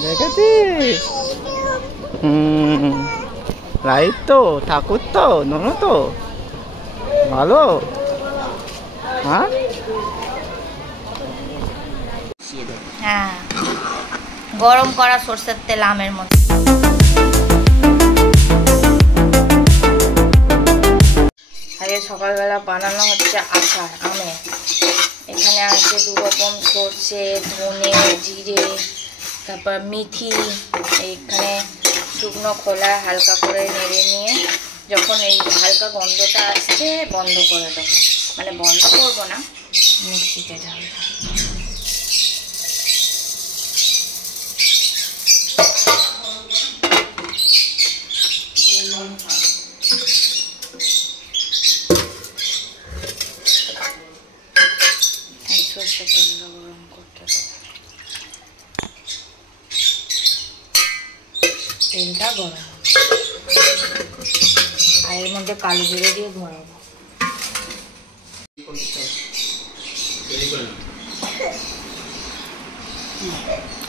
দেখেছিস? রাইট তো, ঠাকুর তো, ননু তো ভালো। হ্যাঁ হ্যাঁ, গরম করা সরষের তেল আমের মতো। আগে সকালবেলা বানানো হচ্ছে আচার আমের। এখানে আছে 2 রকম সরষে, ধনে, জিরে, তারপর মেথি। এইখানে শুকনো খোলা হালকা করে নেড়ে নিয়ে যখন এই হালকা গন্ধটা আসছে বন্ধ করে দেবো, মানে বন্ধ করবো না, মিক্সিতে ঢালবো। সরষের তেলটা গরম করতে হবে, তেলটা গরম আর এর মধ্যে কালো জিরে দিয়ে ঘোরাবো।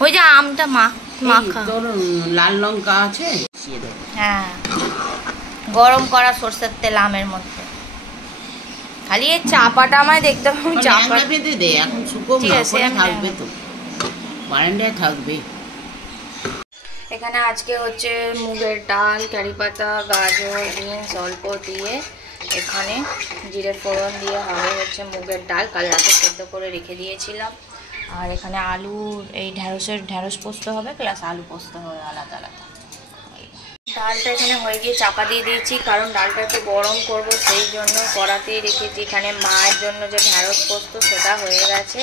ওই যে আমটা মাখা, তোর লাল লঙ্কা আছে, হ্যাঁ, গরম করা সরষের তেল আমের মধ্যে। খালি এই চাপাটা আমায় দেখতে হবে, চাপা বেঁধে দে, এখন শুকো থাকবে তো, বারান্দায় থাকবে। এখানে আজকে হচ্ছে মুগের ডাল, কারি পাতা, গাজর, বিনস অল্প দিয়ে এখানে জিরে ফোড়ন দিয়ে হবে হচ্ছে মুগের ডাল। কাল রাতে সেদ্ধ করে রেখে দিয়েছিলাম। আর এখানে আলু, এই ঢ্যাঁড়স পোস্ত হবে, প্লাস আলু পোস্ত হবে আলাদা আলাদা। ডালটা এখানে হয়ে গিয়ে চাপা দিয়ে দিয়েছি, কারণ ডালটা একটু গরম করব, সেই জন্য কড়াতেই রেখেছি। এখানে মায়ের জন্য যে ঢ্যাঁড়স পোস্ত সেটা হয়ে গেছে,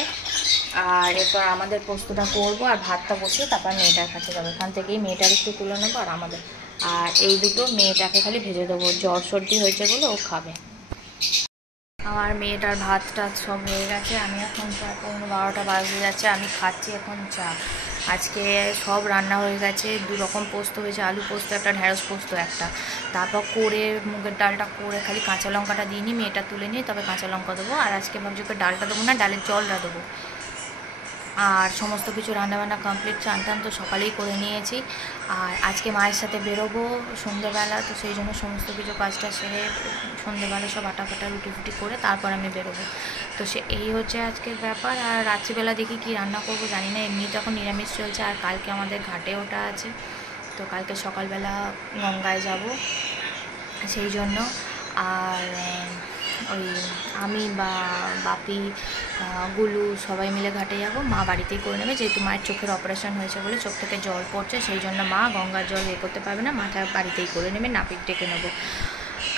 আর এরপর আমাদের পোস্তটা করবো আর ভাতটা বসিয়ে তারপর মেয়েটার কাছে যাবো। এখান থেকেই মেয়েটার একটু তুলে নেবো আর আমাদের, আর এই দুটো মেয়েটাকে খালি ভেজে দেবো, জ্বর সর্দি হয়েছে বলে ও খাবে। আমার মেয়েটার ভাত টাত সব হয়ে গেছে। আমি এখন প্রায় 11:30 বাজতে যাচ্ছে, আমি খাচ্ছি এখন চা। আজকে সব রান্না হয়ে গেছে, 2 রকম পোস্ত হয়েছে, আলু পোস্ত একটা, ঢ্যাঁড়স পোস্ত একটা। তারপর করে মুগের ডালটা করে খালি কাঁচা লঙ্কাটা দিয়ে নিই, মেয়েটা তুলে নিই, তবে কাঁচা লঙ্কা দেবো। আর আজকে ভাবছি ওকে ডালটা দেবো না, ডালের জলটা দেবো। আর সমস্ত কিছু রান্নাবান্না কমপ্লিট, চান টান তো সকালেই করে নিয়েছি। আর আজকে মায়ের সাথে বেরোবো সন্ধ্যেবেলা, তো সেই জন্য সমস্ত কিছু কাজটা সেরে সন্ধ্যেবেলা সব আটা ফাটা রুটি ফুটি করে তারপর আমি বেরোবো। তো এই হচ্ছে আজকের ব্যাপার। আর রাত্রিবেলা দেখি কি রান্না করবো জানি না, এমনি তো এখন নিরামিষ চলছে। আর কালকে আমাদের ঘাটে ওটা আছে, তো কালকে সকালবেলা গঙ্গায় যাব সেই জন্য। আর ওই আমি বা বাপি, গুলু সবাই মিলে ঘাটে যাব। মা বাড়িতেই করে নেবে, যেহেতু মায়ের চোখের অপারেশন হয়েছে বলে চোখ থেকে জল পড়ছে, সেই জন্য মা গঙ্গার জল করতে পারবে না, মাথা বাড়িতেই করে নেবে, নাপিত ডেকে নেবো।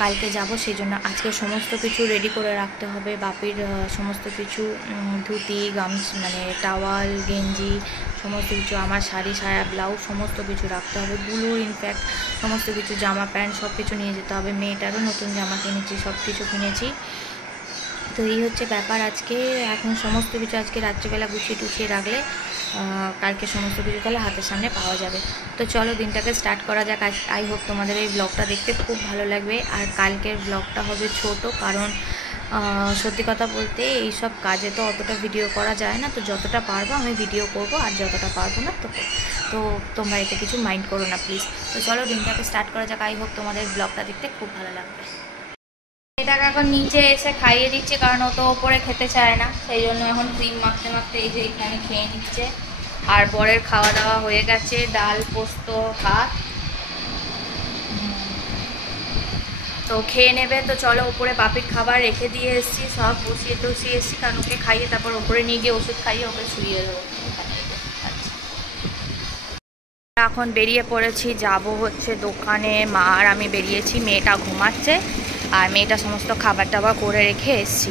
কালকে যাব, সেই জন্য আজকে সমস্ত কিছু রেডি করে রাখতে হবে। বাপির সমস্ত কিছু ধুতি, গামছা, মানে টাওয়াল, গেঞ্জি, সমস্ত কিছু, আমার শাড়ি, সায়া, ব্লাউজ সমস্ত কিছু রাখতে হবে। গুলোর ইনফ্যাক্ট সমস্ত কিছু জামা প্যান্ট সব কিছু নিয়ে যেতে হবে। মেয়েটারও নতুন জামা কিনেছি, সব কিছু কিনেছি। তো এই হচ্ছে ব্যাপার আজকে। এখন সমস্ত কিছু আজকে রাত্রিবেলা গুছিয়ে টুছিয়ে রাখলে কালকে সমস্ত কিছু তাহলে হাতের সামনে পাওয়া যাবে। তো চলো দিনটাকে স্টার্ট করা যাক। আই হোপ তোমাদের এই ব্লগটা দেখতে খুব ভালো লাগবে। আর কালকের ব্লগটা হবে ছোট, কারণ সত্যি কথা বলতে এইসব কাজে তো অতটা ভিডিও করা যায় না, তো যতটা পারবো আমি ভিডিও করব, আর যতটা পারবো না তো তোমরা এতে কিছু মাইন্ড করো না প্লিজ। তো চলো দিনটাকে স্টার্ট করা যাক। আই হোপ তোমাদের ব্লগটা দেখতে খুব ভালো লাগবে। এটাকে এখন নিচে এসে খাইয়ে দিচ্ছে, কারণ ও তো ওপরে খেতে চায় না, সেই জন্য এখন ক্রিম মাখতে মাখতে এই যে এখানে খেয়ে নিচ্ছে। আর বরের খাওয়া দাওয়া হয়ে গেছে, ডাল, পোস্ত, ভাত, তো খেয়ে নেবে। তো চলো ওপরে বাপির খাবার রেখে দিয়ে এসেছি, সব বসিয়ে টসিয়ে এসেছি, কারণ ওকে খাইয়ে তারপর ওপরে নিয়ে গিয়ে ওষুধ খাইয়ে ওকে শুইয়ে দেবো। এখন বেরিয়ে পড়েছি, যাব হচ্ছে দোকানে। মা আর আমি বেরিয়েছি, মেয়েটা ঘুমাচ্ছে আর মেয়েটা সমস্ত খাবার টাবার করে রেখে এসছি।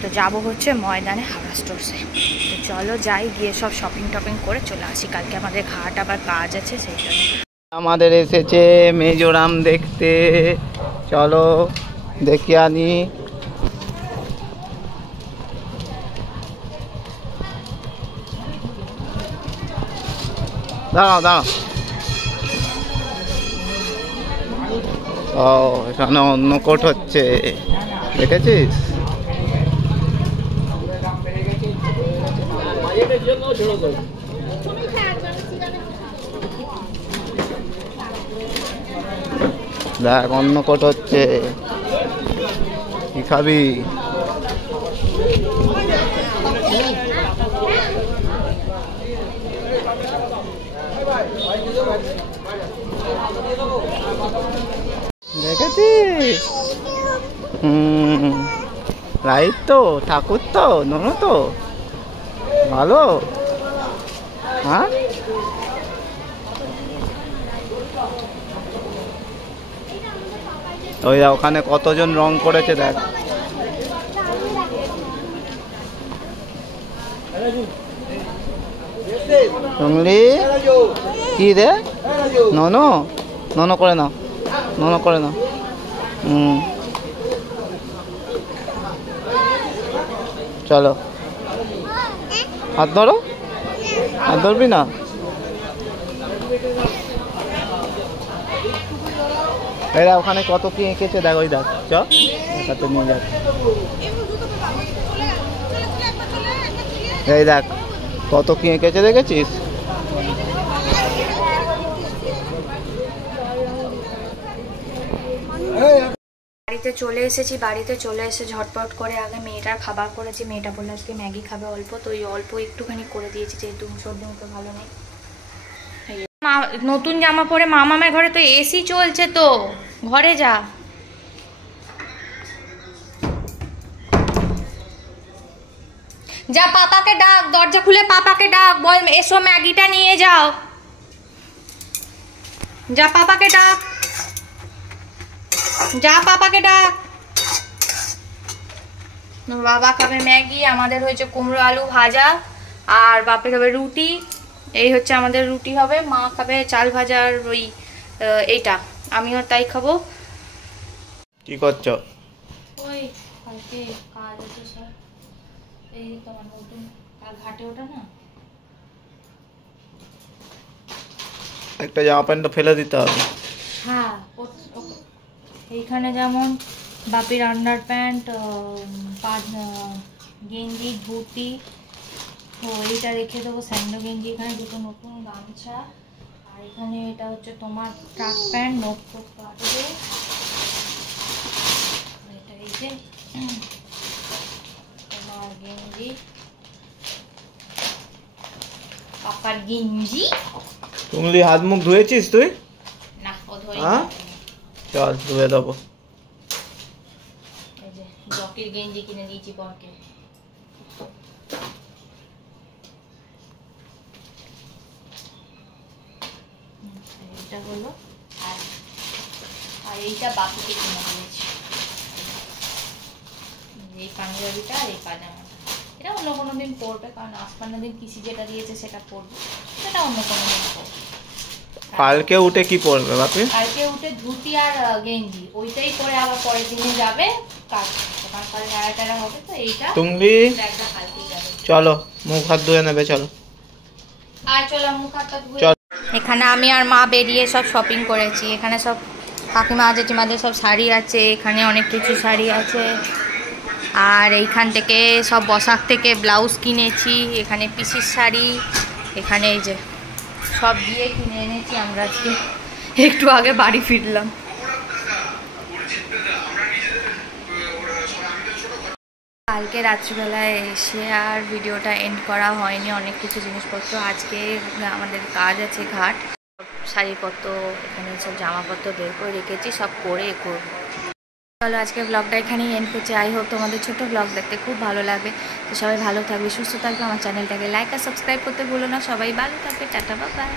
তো যাব হচ্ছে ময়দানে হাওড়া স্টোরসে। তো চলো যাই, গিয়ে সব শপিং টপিং করে চলে আসি, কালকে আমাদের ঘাট আবার কাজ আছে সেই জন্য। আমাদের এসেছে মেজোরাম দেখতে, চলো দেখে আনি। দাঁড়াও দাঁড়াও, ও এখানে অন্য কোট হচ্ছে, দেখেছিস? দেখ অন্য কোট হচ্ছে, কি খাবি? দেখেছিস? রাইট তো, ঠাকুর তো, ননু তো ভালো। হ্যাঁ ওই ওখানে কতজন রং করেছে দেখ। টুংলি কি রে? ননো ননো করে নাও, ননো করে নাও। চলো হাত ধরো, হাত ধরবি না? এরা ওখানে কত কি এঁকেছে দেখ, ওই দেখ চ সাথে নিয়ে যাক। এই দেখ কত কি এঁকেছে, দেখেছিস? বাড়িতে চলে এসেছি, বাড়িতে চলে এসে ঝটপট করে আগে মেয়েটার খাবার করেছি। মেয়েটা বলে আজকে ম্যাগি খাবে অল্প, তো ওই অল্প একটুখানি করে দিয়েছি, যেহেতু সর্দি মুখে ভালো নেই। নতুন জামা পরে মামামের ঘরে তো এসি চলছে, তো ঘরে যা। যা পাপাকে ডাক, দরজা খুলে পাপাকে ডাক, বল এসো ম্যাগিটা নিয়ে যাও। যা পাপাকে ডাক, যা পাপাকে ডাক। বাবা খাবে ম্যাগি, আমাদের হয়েছে কুমড়ো আলু ভাজা, আর বাপে খাবে রুটি। এই হচ্ছে আমাদের রুটি হবে, মা খাবে চাল ভাজা আর ওই এইটা, আমিও তাই খাবো। কি করছো? ওই কালকে কাজ আছে স্যার, এই তোমার নতুন কাল ঘাটে ওটা না, একটা জামা প্যান্ট ফেলে দিতে হবে। হ্যাঁ এইখানে যেমন বাপির আন্ডার প্যান্ট, গেঞ্জি, ধুতি, তো এইটা রেখে দেবো স্যান্ডো গেঞ্জি, এখানে দুটো নতুন গামছা, আর এখানে এটা হচ্ছে তোমার ট্রাক প্যান্ট, নোট ফোট কাটবে, এটা এই যে তোমার গেঞ্জি, পাপার গেঞ্জি। তুমি হাত মুখ ধুয়েছিস তুই? না ও ধরে, হ্যাঁ চল ধুয়ে দেবো। এই যে জকির গেঞ্জি কিনে দিয়েছি বরকে। এটা হলো, আর এইটা বাপিকে কিনে দিয়েছি, এই পাঞ্জাবিটা আর এই পাজামাটা। এটা অন্য কোনো দিন পরবে, কারণ আসমানের দিন কিসি যেটা দিয়েছে সেটা পরবে, সেটা অন্য কোনো দিন পরবে। কালকে উঠে কি পরবে বাপি? কালকে উঠে ধুতি আর গেঞ্জি, ওইটাই পরে আবার পরের দিনে যাবে কাজ, তোমার কাল নাড়াটাড়া হবে, তো এইটা টুংলি একটা কালকেই যাবে। চলো মুখ হাত ধুয়ে নেবে, চলো আর চলো মুখ হাতটা ধুয়ে। চল। এখানে আমি আর মা বেরিয়ে সব শপিং করেছি, এখানে সব কাকিমা জেঠিমাদের সব শাড়ি আছে, এখানে অনেক কিছু শাড়ি আছে, আর এইখান থেকে সব বসাক থেকে ব্লাউজ কিনেছি, এখানে পিসির শাড়ি, এখানে এই যে সব দিয়ে কিনে এনেছি আমরা। একটু আগে বাড়ি ফিরলাম। কালকে রাত্রিবেলায় এসে আর ভিডিওটা এন্ড করা হয়নি, অনেক কিছু জিনিসপত্র, আজকে আমাদের কাজ আছে ঘাট, শাড়িপত্র এখানে সব জামাপত্র বের করে রেখেছি, সব করে করবো। চলো আজকে ব্লগটা এখানেই এন্ড করছি। আই হোপ তোমাদের ছোট ব্লগ দেখতে খুব ভালো লাগবে, তো সবাই ভালো থাকবে, সুস্থ থাকবে, আমার চ্যানেলটাকে লাইক আর সাবস্ক্রাইব করতে ভুলো না। সবাই ভালো থাকবে, টাটা বাই বাই।